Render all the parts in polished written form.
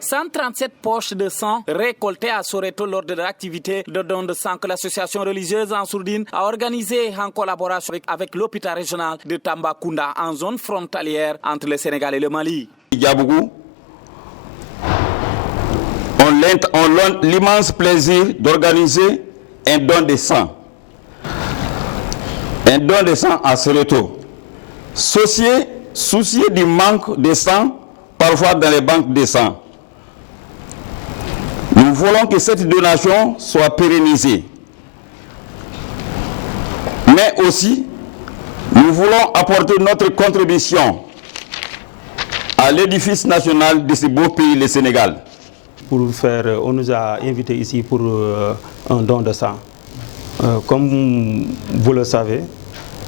137 poches de sang récoltées à Soreto lors de l'activité de don de sang que l'association religieuse Ansourdine a organisée en collaboration avec l'hôpital régional de Tambacounda en zone frontalière entre le Sénégal et le Mali. Diabougou, on a l'immense plaisir d'organiser un don de sang. Un don de sang à Soreto. Soucié du manque de sang, parfois dans les banques de sang. Nous voulons que cette donation soit pérennisée. Mais aussi, nous voulons apporter notre contribution à l'édifice national de ce beau pays, le Sénégal. On nous a invités ici pour un don de sang. Comme vous le savez,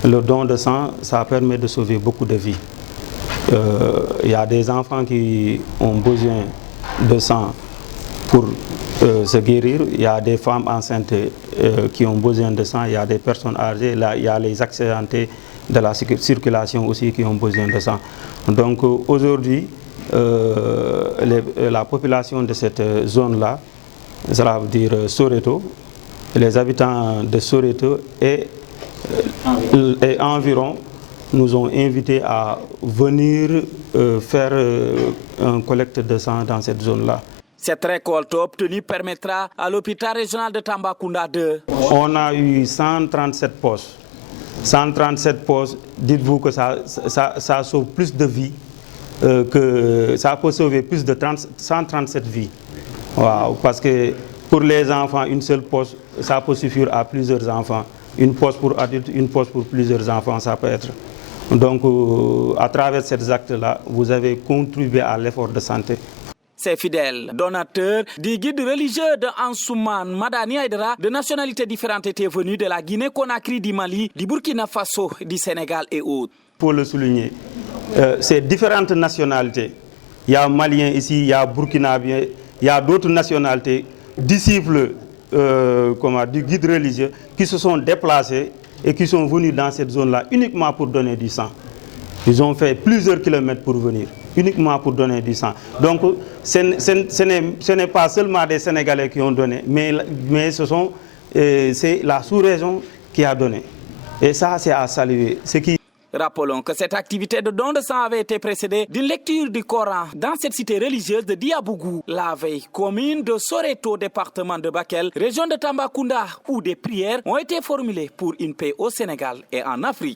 le don de sang, ça permet de sauver beaucoup de vies. Il y a des enfants qui ont besoin de sang pour se guérir. Il y a des femmes enceintes qui ont besoin de sang. Il y a des personnes âgées. Là, il y a les accidentés de la circulation aussi qui ont besoin de sang. Donc aujourd'hui, la population de cette zone-là, cela veut dire Soreto, les habitants de Soreto et environ nous ont invités à venir faire un collecte de sang dans cette zone-là. Cette récolte obtenue permettra à l'hôpital régional de Tambacounda On a eu 137 postes. 137 postes, dites-vous que ça sauve plus de vies, que ça peut sauver plus de 137 vies. Wow, parce que pour les enfants, une seule poste, ça peut suffire à plusieurs enfants. Une poste pour adultes, une poste pour plusieurs enfants, ça peut être. Donc, à travers ces actes-là, vous avez contribué à l'effort de santé. Ces fidèles donateurs du guide religieux de Ansouman Madani Aïdara, de nationalités différentes, étaient venus de la Guinée-Conakry, du Mali, du Burkina Faso, du Sénégal et autres. Pour le souligner, ces différentes nationalités, il y a Maliens ici, il y a Burkinabés, il y a d'autres nationalités, disciples du guide religieux, qui se sont déplacés et qui sont venus dans cette zone-là uniquement pour donner du sang. Ils ont fait plusieurs kilomètres pour venir, uniquement pour donner du sang. Donc, ce n'est pas seulement des Sénégalais qui ont donné, mais c'est la sous-région qui a donné. Et ça, c'est à saluer. Rappelons que cette activité de don de sang avait été précédée d'une lecture du Coran dans cette cité religieuse de Diabougou, la veille, commune de Soreto, département de Bakel, région de Tambacounda, où des prières ont été formulées pour une paix au Sénégal et en Afrique.